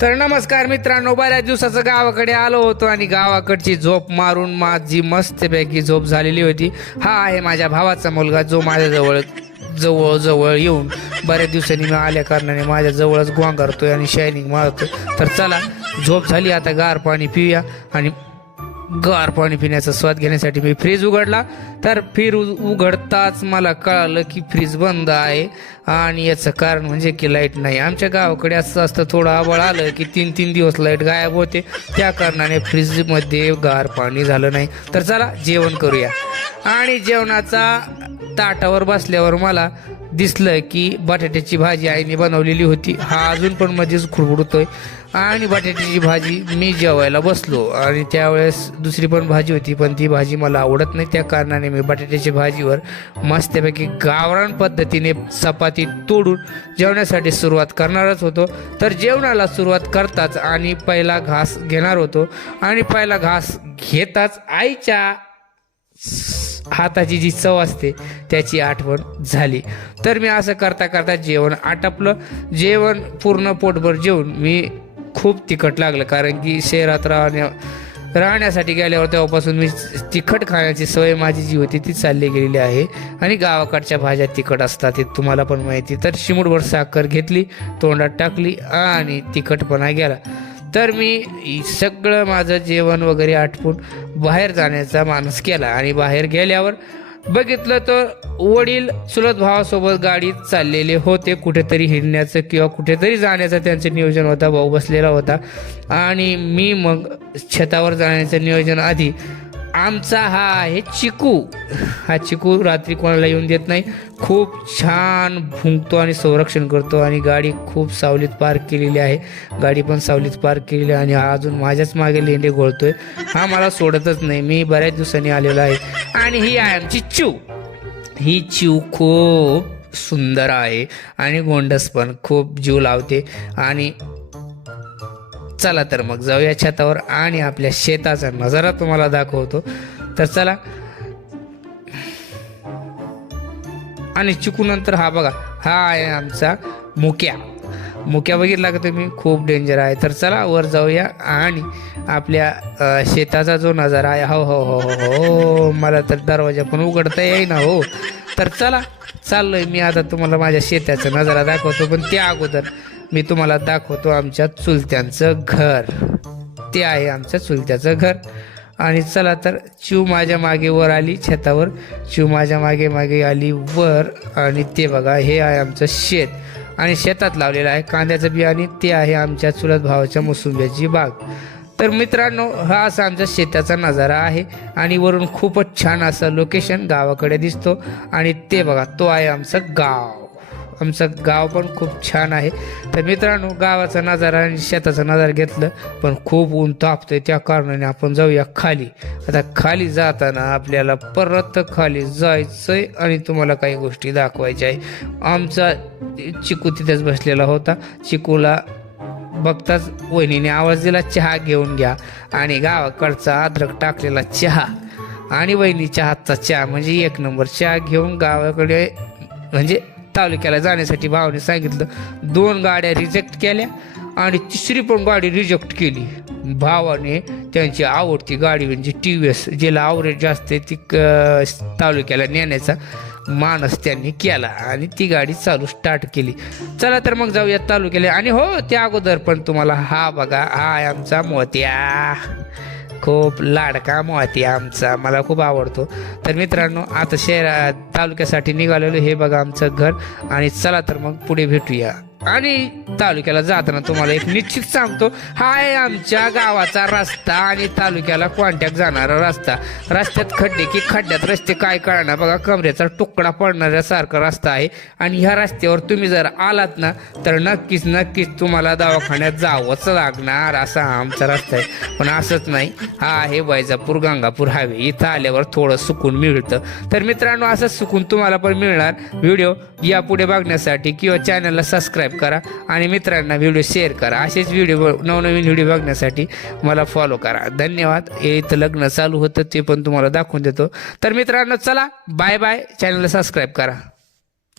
तर नमस्कार मित्रांनो बऱ्याच दिवसाचं गावाकडे आलो होतो आणि गावाकडची झोप मारून माझी मस्तपैकी झोप झालेली होती. हा आहे माझ्या भावाचा मुलगा जो माझ्याजवळ जवळ जवळ येऊन बऱ्याच दिवसांनी मी आल्या कारणाने माझ्या जवळच गोंगारतोय आणि शायनिंग मारतोय. तर चला झोप झाली आता गार पाणी पिऊया आणि गार पाणी पिण्याचा स्वाद घेण्यासाठी मी फ्रीज उघडला. तर फ्रीज उघडताच मला कळालं की फ्रीज बंद आहे. आणि याचं कारण म्हणजे की लाइट नाही. आमच्या गावाकडे असं असतं थोडं आबळ आलं की तीन तीन दिवस लाइट गायब होते. त्या कारणाने फ्रीजमध्ये गार पाणी झालं नाही. तर चला जेवण करूया. आणि जेवणाचा ताटावर बसल्यावर मला दिसलं की बटाट्याची भाजी आईने बनवलेली होती. हा अजून पण मध्येच खुरबुडतोय. आणि बटाट्याची भाजी मी जेवायला बसलो. आणि त्यावेळेस दुसरी पण भाजी होती पण ती भाजी मला आवडत नाही. त्या कारणाने मी बटाट्याच्या भाजीवर मस्तपैकी गावरान पद्धतीने चपाती तोडून जेवण्यासाठी सुरुवात करणारच होतो. तर जेवणाला सुरुवात करताच आणि पहिला घास घेणार होतो. आणि पहिला घास घेताच आईच्या हाताची जी चव असते त्याची आठवण झाली. तर मी असं करता करता जेवण आटपलं. जेवण पूर्ण पोटभर जेवून मी खूप तिखट लागलं. कारण की शहरात राहण्या राहण्यासाठी गेल्यावर तेव्हापासून मी तिखट खाण्याची सवय माझी जी होती ती चालली गेलेली आहे. आणि गावाकडच्या भाज्या तिखट असतात हे तुम्हाला पण माहिती. तर चिमूटभर साखर घेतली तोंडात टाकली आणि तिखटपणा गेला. तर मी सगळं माझं जेवण वगैरे आटपून बाहेर जाण्याचा मानस केला. आणि बाहेर गेल्यावर बघितलं तर वडील चुलत भावासोबत गाडीत चाललेले होते. कुठेतरी हिंडण्याचं किंवा कुठेतरी जाण्याचं त्यांचं नियोजन होता. भाऊ बसलेला होता. आणि मी मग छतावर जाण्याचं नियोजन आधी आमचा हा आहे चिकू हा चिकू रात्री कोणाला येऊन देत नाही. खूप छान भुंकतो आणि संरक्षण करतो आणि गाडी खूप सावलीत पार्क केलेली आहे. गाडी पण सावलीत पार्क केलेली आहे आणि हा अजून माझ्याच मागे लेंडे घोळतोय. हा मला सोडतच नाही. मी बऱ्याच दिवसांनी आलेलो आहे. आणि ही आहे आमची चिव ही चिव खूप सुंदर आहे आणि गोंडस पण खूप जीव लावते. आणि चला तर मग जाऊया छतावर आणि आपल्या शेताचा नजारा तुम्हाला दाखवतो. तर चला. आणि चिकूनंतर हा बघा हा आहे आमचा मुक्या. मुक्या बघितला का तुम्ही? खूप डेंजर आहे. तर चला वर जाऊया आणि आपल्या शेताचा जो नजारा आहे हो हो हो हो हो मला तर दरवाजा पण उघडता येईना हो. तर चला चाललोय मी आता तुम्हाला माझ्या शेताचा नजारा दाखवतो पण त्या अगोदर मी तुम्हाला दाखवतो आमच्या चुलत्यांचं घर. ते आहे आमच्या चुलत्याचं घर. आणि चला तर चिव माझ्या मागे वर आली छतावर. चिव माझ्या मागे मागे आली वर. आणि ते बघा हे आहे आमचं शेत. आणि शेतात लावलेलं आहे कांद्याचं बियाणे ते आहे आमच्या चुलत भावाच्या मोसुंब्याची बाग. तर मित्रांनो हा असा आमच्या शेताचा नजारा आहे. आणि वरून खूपच छान असं लोकेशन गावाकडे दिसतो. आणि ते बघा तो आहे आमचं गाव. आमचं गाव पण खूप छान आहे. तर मित्रांनो गावाचा नजारा आणि शेताचा नजारा घेतलं पण खूप ऊन तापतंय. त्या कारणाने आपण जाऊया खाली. आता खाली जाताना आपल्याला परत खाली जायचंय आणि तुम्हाला काही गोष्टी दाखवायच्या आहे. आमचा चिकू तिथेच बसलेला होता. चिकूला बघताच वहिनीने आवाज दिला चहा घेऊन घ्या. आणि गावाकडचा अद्रक टाकलेला चहा आणि वहिनीच्या हातचा चहा. म्हणजे एक नंबर चहा घेऊन गावाकडे म्हणजे तालुक्याला जाण्यासाठी भावाने सांगितलं दोन गाड्या रिजेक्ट केल्या आणि तिसरी पण गाडी रिजेक्ट केली. भावाने त्यांची आवडती गाडी म्हणजे टी व्ही एस जिला आवरेज जास्त आहे ती क- तालुक्याला नेण्याचा मानस त्यांनी केला आणि ती गाडी चालू स्टार्ट केली. चला तर मग जाऊया तालुक्याला. आणि हो त्या अगोदर पण तुम्हाला हा बघा हा आमचा मोत्या. खूप लाडका मोती आमचा. मला खूप आवडतो. तर मित्रांनो आता शहरा तालुक्यासाठी निघालेलो हे बघा आमचं घर. आणि चला तर मग पुढे भेटूया. आणि तालुक्याला जाताना तुम्हाला एक निश्चित सांगतो हा आहे आमच्या गावाचा रस्ता आणि तालुक्याला कॉन्टॅक्ट जाणारा रस्ता. रस्त्यात खड्डे की खड्ड्यात रस्ते काय कळणार? बघा कमरेचा तुकडा पडणाऱ्यासारखा रस्ता आहे. आणि ह्या रस्त्यावर तुम्ही जर आलात ना तर नक्कीच नक्कीच तुम्हाला दवाखान्यात जावंच लागणार. असा हा आमचा रस्ता आहे. पण असंच नाही. हा आहे वैजापूर गंगापूर हायवे. इथं आल्यावर थोडं सुकून मिळतं. तर मित्रांनो असंच सुकून तुम्हाला पण मिळणार. व्हिडिओ यापुढे बघण्यासाठी किंवा चॅनलला सबस्क्राईब करा आणि मित्रांना व्हिडिओ शेअर करा. असेच व्हिडिओ नवनवीन व्हिडिओ बघण्यासाठी मला फॉलो करा. धन्यवाद. हे इथं लग्न चालू होतं ते पण तुम्हाला दाखवून देतो. तर मित्रांनो चला बाय बाय चॅनलला सबस्क्राईब करा.